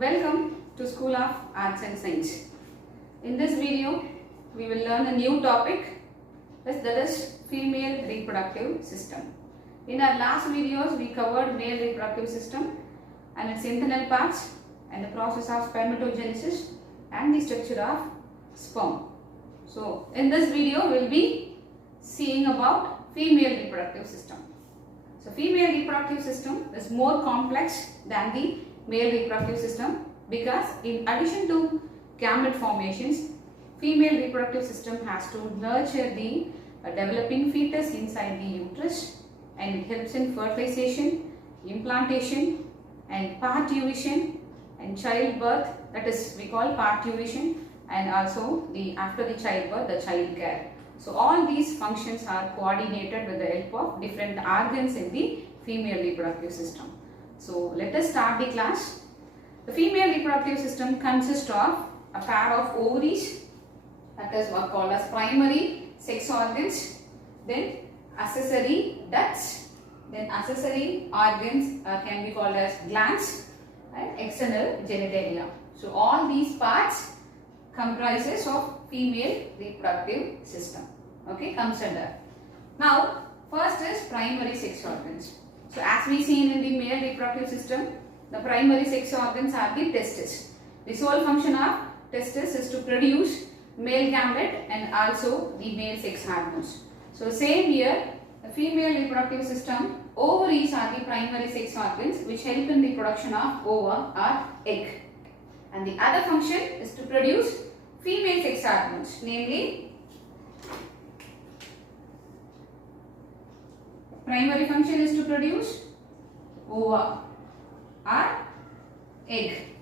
Welcome to School of Arts and Science. In this video, we will learn a new topic, that is female reproductive system. In our last videos, we covered male reproductive system and its internal parts and the process of spermatogenesis and the structure of sperm. So, in this video, we will be seeing about female reproductive system. So, female reproductive system is more complex than the male reproductive system because in addition to gamete formations, female reproductive system has to nurture the developing fetus inside the uterus, and it helps in fertilization, implantation and parturition and childbirth, that is we call parturition, and also after the childbirth the child care. So all these functions are coordinated with the help of different organs in the female reproductive system. So let us start the class. The female reproductive system consists of a pair of ovaries, that is what called as primary sex organs, then accessory ducts, then accessory organs can be called as glands, and external genitalia. So all these parts comprises of female reproductive system. Okay, comes under. Now first is primary sex organs. So as we seen in the male reproductive system, the primary sex organs are the testes. The sole function of testes is to produce male gamete and also the male sex hormones. So same here, the female reproductive system, ovaries are the primary sex organs which help in the production of ova or egg. And the other function is to produce female sex hormones, namely primary function is to produce ova or egg,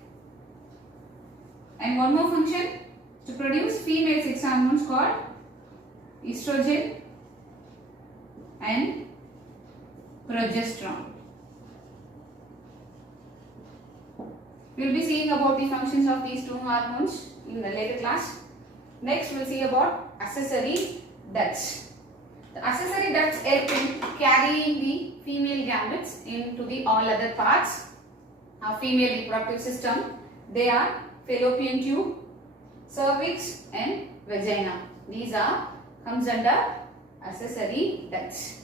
and one more function to produce female sex hormones called estrogen and progesterone. We will be seeing about the functions of these two hormones in the later class. Next we will see about accessory ducts. The accessory ducts help in carrying the female gametes into the all other parts of female reproductive system. They are fallopian tube, cervix and vagina. These are comes under accessory ducts.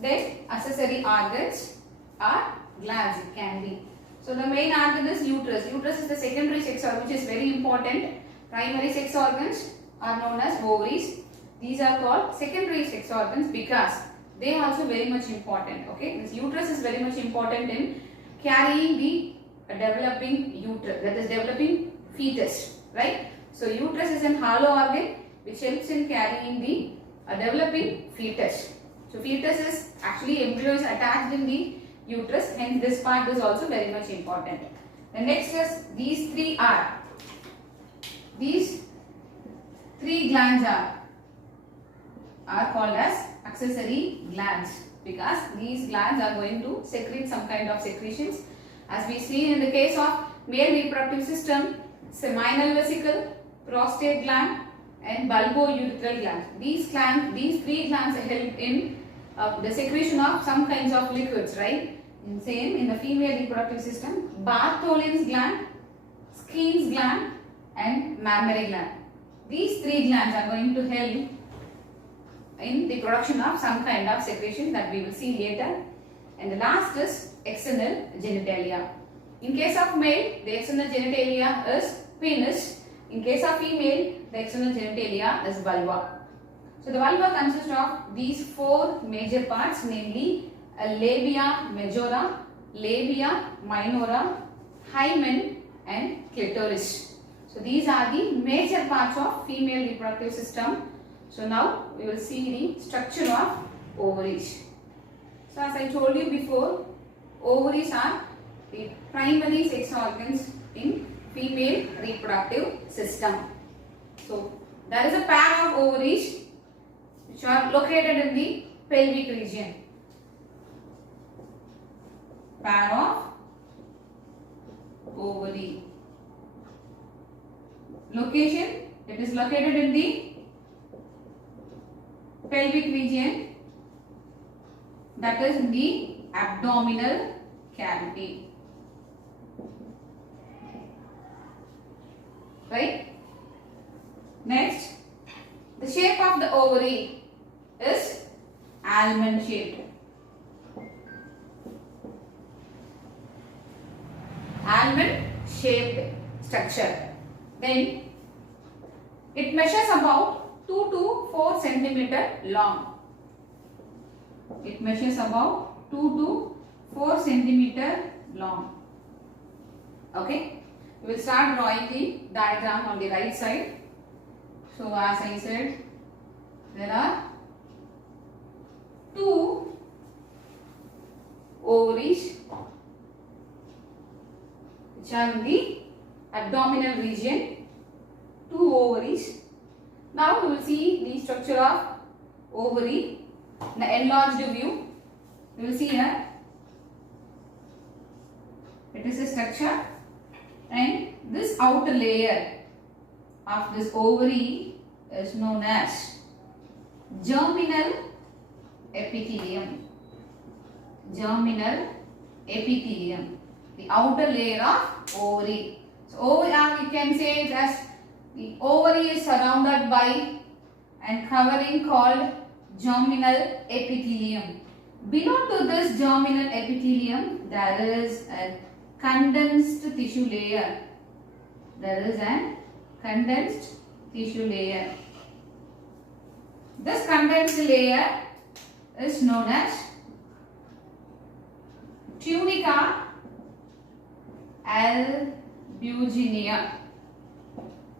Then accessory organs are glands, it can be. So the main organ is uterus. Uterus is the secondary sex organ which is very important. Primary sex organs are known as ovaries. These are called secondary sex organs because they are also very much important. Okay, this uterus is very much important in carrying the developing uterus, that is developing fetus, right? So uterus is an hollow organ which helps in carrying the developing fetus. So fetus is actually embryo is attached in the uterus, hence this part is also very much important. The next is these three glands are called as accessory glands because these glands are going to secrete some kind of secretions. As we see in the case of male reproductive system, seminal vesicle, prostate gland and bulbourethral gland. These three glands help in the secretion of some kinds of liquids, right? And same in the female reproductive system, Bartholin's gland, Skene's gland and mammary gland. These three glands are going to help in the production of some kind of secretion that we will see later. And the last is external genitalia. In case of male, the external genitalia is penis. In case of female, the external genitalia is vulva. So the vulva consists of these four major parts, namely labia majora, labia minora, hymen and clitoris. So these are the major parts of female reproductive system. So now we will see the structure of ovaries. So as I told you before, ovaries are the primary sex organs in female reproductive system. So there is a pair of ovaries which are located in the pelvic region. Pair of ovary. Location, it is located in the pelvic region, that is in the abdominal cavity. right? Next, the shape of the ovary is almond shaped. Almond shaped structure. Then it measures about 2 to 4 centimeter long. It measures about 2 to 4 centimeter long. Okay. We will start drawing the diagram on the right side. So as I said, there are 2 ovaries which are in the abdominal region. 2 ovaries. Now we will see the structure of ovary in the enlarged view. We will see here. It is a structure, and this outer layer of this ovary is known as germinal epithelium. Germinal epithelium, the outer layer of ovary. So ovary, you can say it as the ovary is surrounded by and covering called germinal epithelium. Below to this germinal epithelium, there is a condensed tissue layer. There is a condensed tissue layer. This condensed layer is known as tunica albuginea.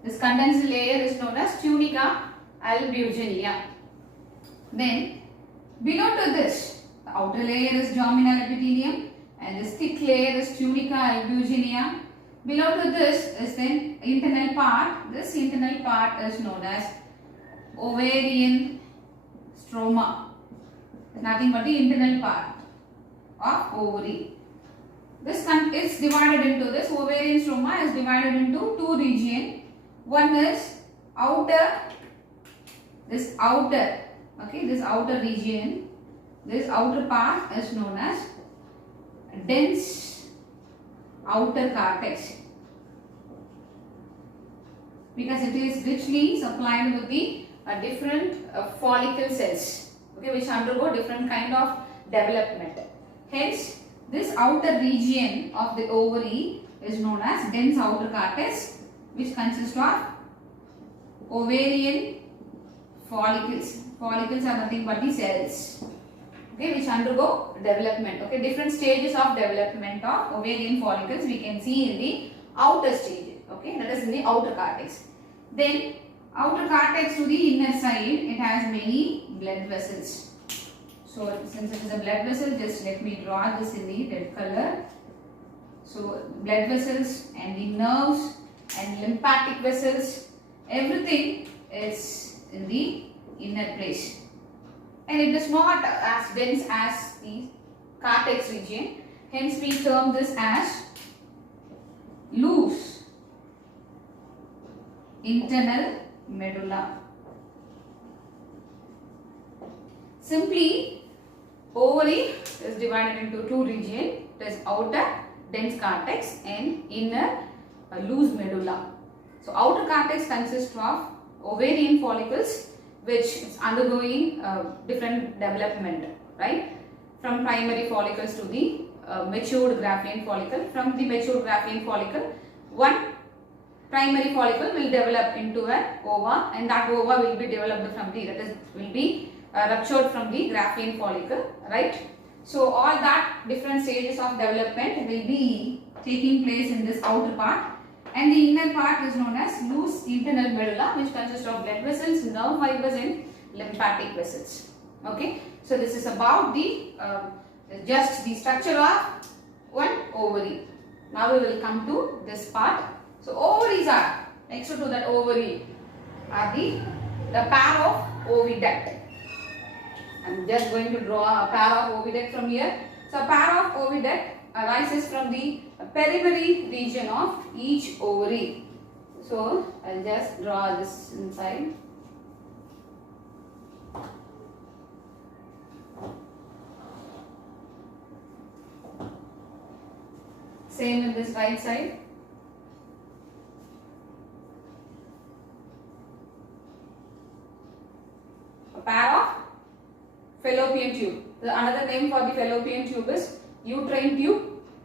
This condensed layer is known as tunica albuginea. Then below to this, the outer layer is germinal epithelium and this thick layer is tunica albuginea. Below to this is then internal part. This internal part is known as ovarian stroma. It's nothing but the internal part of ovary. This is divided into this ovarian stroma is divided into 2 regions. One is this outer region. This outer part is known as dense outer cortex because it is richly supplied with the different follicle cells, okay, which undergo different kind of development. Hence, this outer region of the ovary is known as dense outer cortex, which consists of ovarian follicles. Follicles are nothing but the cells, okay, which undergo development. Okay, different stages of development of ovarian follicles we can see in the outer stage. Okay, that is in the outer cortex. Then outer cortex to the inner side, it has many blood vessels. So since it is a blood vessel, just let me draw this in the red color. So blood vessels and the nerves and lymphatic vessels, everything is in the inner place. And it is not as dense as the cortex region. Hence we term this as loose internal medulla. Simply, ovary is divided into 2 regions. It is outer dense cortex and inner loose medulla. So outer cortex consists of ovarian follicles which is undergoing different development, right? From primary follicles to the matured Graafian follicle. From the matured Graafian follicle, one primary follicle will develop into an ova, and that ova will be developed from the, that is, will be ruptured from the Graafian follicle, right? So all that different stages of development will be taking place in this outer part, and the inner part is known as loose internal medulla, which consists of blood vessels, nerve fibers and lymphatic vessels. Okay, so this is about the just the structure of one ovary. Now we will come to this part. So ovaries are, next to that ovary are the pair of oviduct. I am just going to draw a pair of oviduct from here. So a pair of oviduct arises from the periphery region of each ovary. So I will just draw this inside. Same in this right side. Another name for the fallopian tube is uterine tube,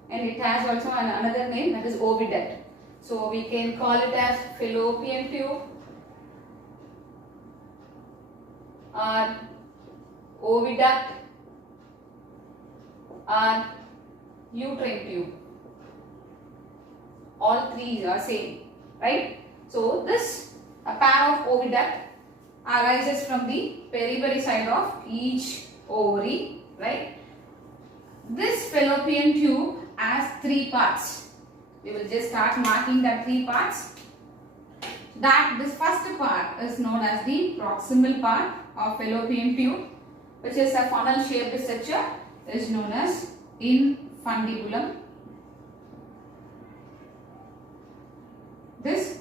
and it has also another name, that is oviduct. So we can call it as fallopian tube or oviduct or uterine tube. All three are same, right? So this a pair of oviduct arises from the periphery side of each ovary, right? This fallopian tube has three parts. We will just start marking the three parts. This first part is known as the proximal part of fallopian tube, which is a funnel shaped structure, is known as infundibulum. This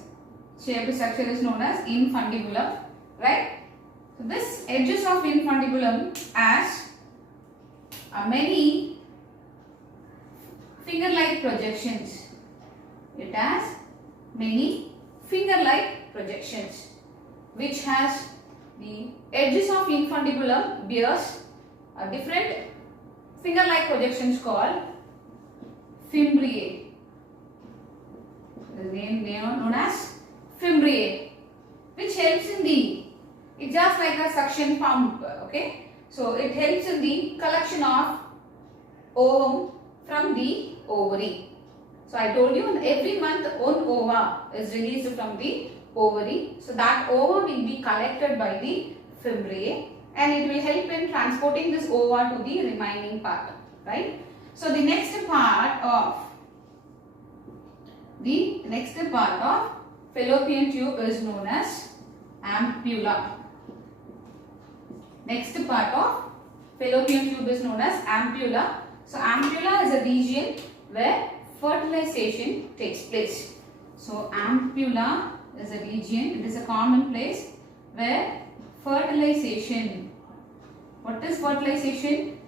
shaped structure is known as infundibulum, right? So this edges of infundibulum has many finger-like projections. It has many finger-like projections, which has the edges of infundibulum bears a different finger-like projections called fimbriae. The name known as fimbriae, which helps in the, it's just like a suction pump, okay? So it helps in the collection of ovum from the ovary. So I told you every month one ova is released from the ovary. So that ova will be collected by the fimbriae, and it will help in transporting this ova to the remaining part, right? So the next part of fallopian tube is known as ampulla. Next part of fallopian tube is known as ampulla. So ampulla is a region where fertilization takes place. So ampulla is a region, it is a common place where fertilization. What is fertilization?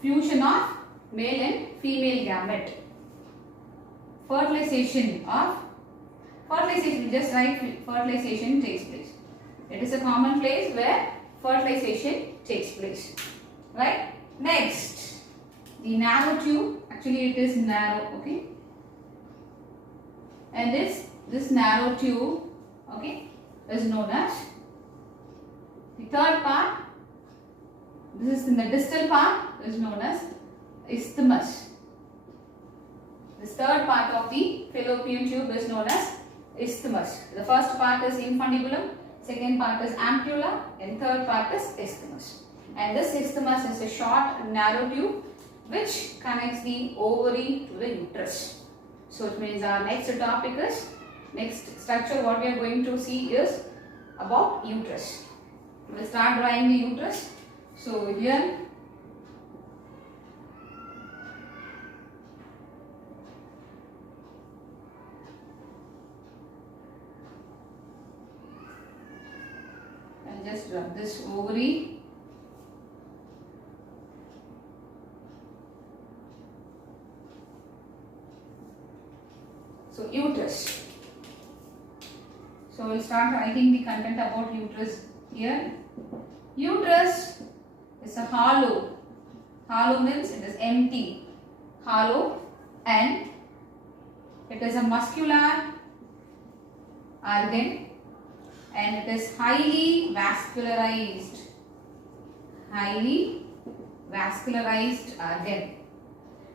Fusion of male and female gamete. Fertilization, just write fertilization takes place. It is a common place where fertilization takes place, right? Next, the narrow tube, actually it is narrow, okay? And this narrow tube, okay, is known as the third part. This is in the distal part, is known as isthmus. This third part of the fallopian tube is known as isthmus. The first part is infundibulum, second part is ampulla, and third part is isthmus. And this isthmus is a short narrow tube which connects the ovary to the uterus. So it means our next topic is, next structure what we are going to see is about uterus. We will start drawing the uterus. So here I'll just draw this ovary. So uterus. So we'll start writing the content about uterus here. Uterus is a hollow. Hollow means it is empty. Hollow, and it is a muscular organ, and it is highly vascularized. Highly vascularized organ.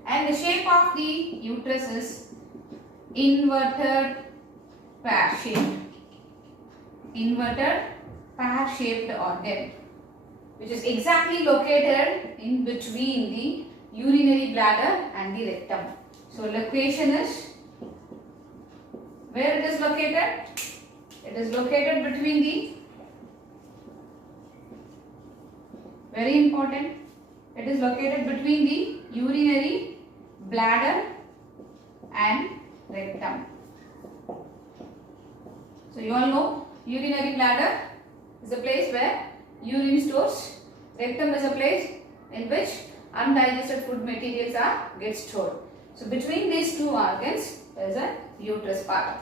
And the shape of the uterus is inverted pear shaped. Inverted pear shaped organ, which is exactly located in between the urinary bladder and the rectum. So location is, where it is located? It is located between the, very important, it is located between the urinary bladder and rectum. So you all know urinary bladder is a place where urine stores. Rectum is a place in which undigested food materials get stored. So between these two organs there is a uterus part.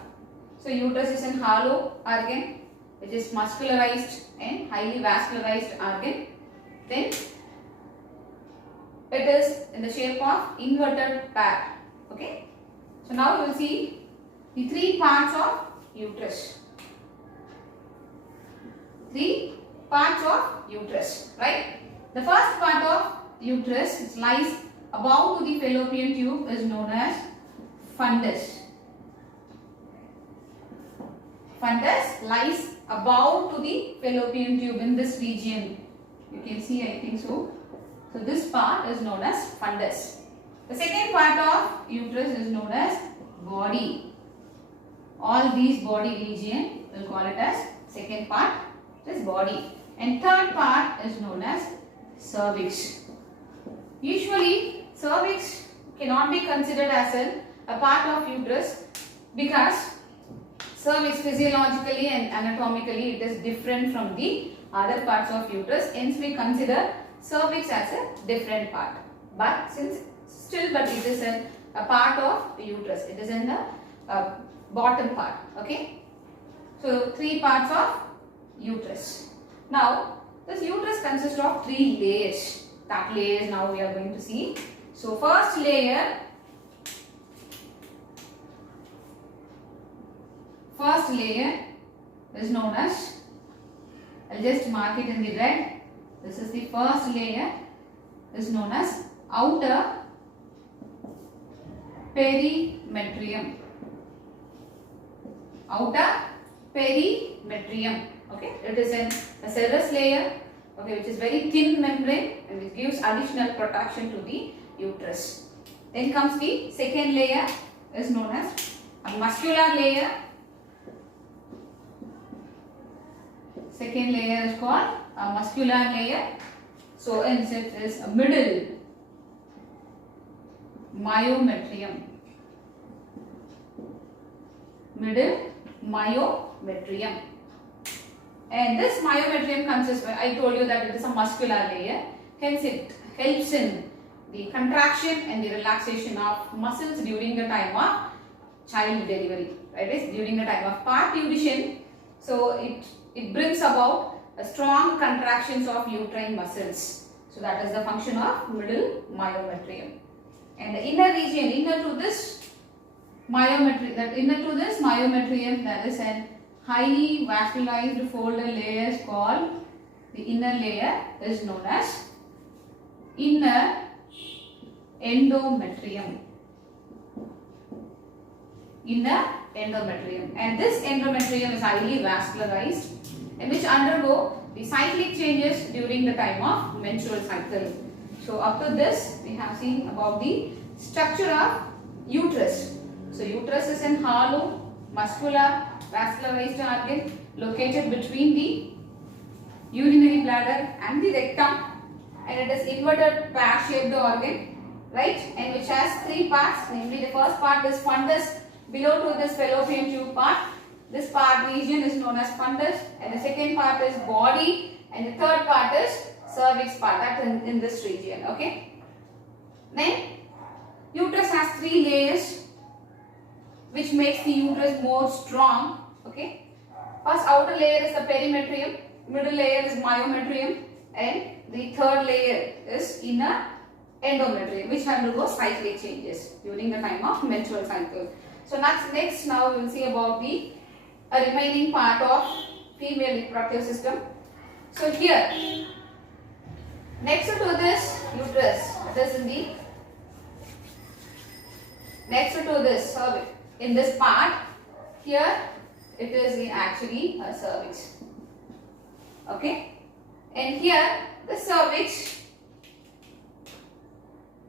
So uterus is an hollow organ which is muscularized and highly vascularized organ. Then it is in the shape of inverted pear. Okay. So now you will see the three parts of uterus. Three parts of uterus, right? The first part of uterus, which lies above to the fallopian tube, is known as fundus. Fundus lies above to the fallopian tube in this region. You can see, I think so. So this part is known as fundus. The second part of uterus is known as body. All these body region, we'll call it as second part, it is body. And third part is known as cervix. Usually, cervix cannot be considered as a part of uterus because cervix physiologically and anatomically it is different from the other parts of uterus. Hence, we consider cervix as a different part. But since it is a part of uterus. It is in the bottom part. Okay. So three parts of uterus. Now this uterus consists of three layers. That layers now we are going to see. So first layer is known as, I'll just mark it in the red. This is the first layer, is known as outer perimetrium. Outer perimetrium. Okay, it is a serous layer, okay, which is very thin membrane and which gives additional protection to the uterus. Then comes the second layer, is known as a muscular layer. Second layer is called a muscular layer. So hence it is a middle myometrium. Middle myometrium. And this myometrium consists, I told you that it is a muscular layer. Hence it helps in the contraction and the relaxation of muscles during the time of child delivery. Right? It's during the time of parturition. So it brings about a strong contractions of uterine muscles. So that is the function of middle myometrium. And the inner region, inner to this myometrium, that is an highly vascularized folded layer is called, the inner layer is known as inner endometrium. Inner endometrium. And this endometrium is highly vascularized and which undergo the cyclic changes during the time of menstrual cycle. So up to this we have seen about the structure of uterus. So uterus is an hollow, muscular, vascularized organ located between the urinary bladder and the rectum, and it is inverted pear-shaped organ, right? And which has three parts, namely the first part is fundus. Below to this fallopian tube part, this part region is known as fundus, and the second part is body, and the third part is cervix part, that in this region. Okay. Then uterus has three layers which makes the uterus more strong. Okay. First outer layer is the perimetrium, middle layer is myometrium, and the third layer is inner endometrium, which undergoes cyclic changes during the time of menstrual cycle. So next now we will see about the remaining part of female reproductive system. So here, next to this uterus, that is in the next to this cervix, in this part, here it is actually a cervix. Okay, and here the cervix,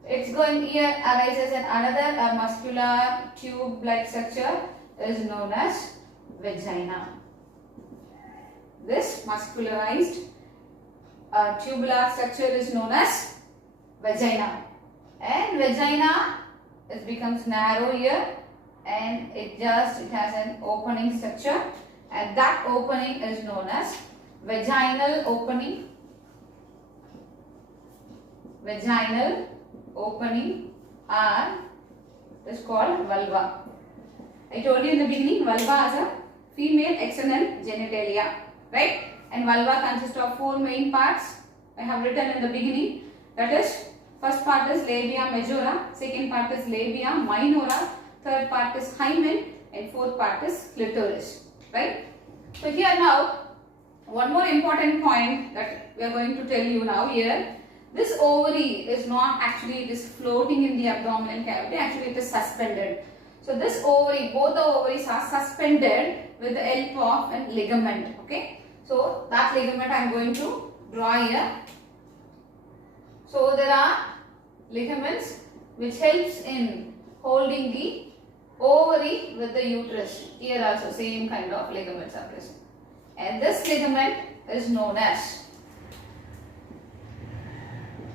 it's going here arises in another muscular tube-like structure is known as vagina. This muscularized tubular structure is known as vagina, and vagina it becomes narrow here, and it has an opening structure, and that opening is known as vaginal opening. Vaginal opening or is called vulva. I told you in the beginning, vulva is a female external genitalia, right? And vulva consists of four main parts. I have written in the beginning, that is, First part is labia majora, second part is labia minora, third part is hymen, and fourth part is clitoris, right? So here now, one more important point that we are going to tell you now here. This ovary is not actually, it is floating in the abdominal cavity, actually it is suspended. So this ovary, both the ovaries are suspended with the help of a ligament, okay? So that ligament I am going to draw here. So there are ligaments which helps in holding the ovary with the uterus. Here also same kind of ligaments are present. And this ligament is known as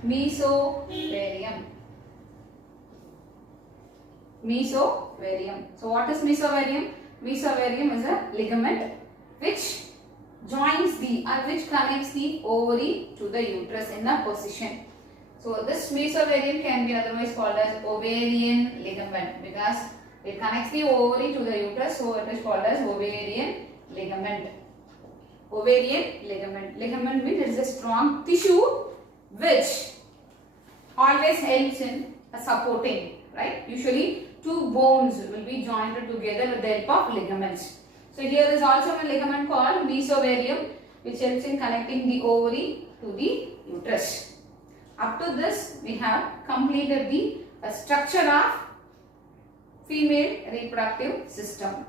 mesovarium. Mesovarium. So what is mesovarium? Mesovarium is a ligament which joins the which connects the ovary to the uterus in a position. So this mesovarium can be otherwise called as ovarian ligament because it connects the ovary to the uterus, so it is called as ovarian ligament. Ovarian ligament. Ligament means it is a strong tissue which always helps in supporting, right? Usually two bones will be joined together with the help of ligaments. So here is also a ligament called mesovarium which helps in connecting the ovary to the uterus. Up to this we have completed the structure of female reproductive system.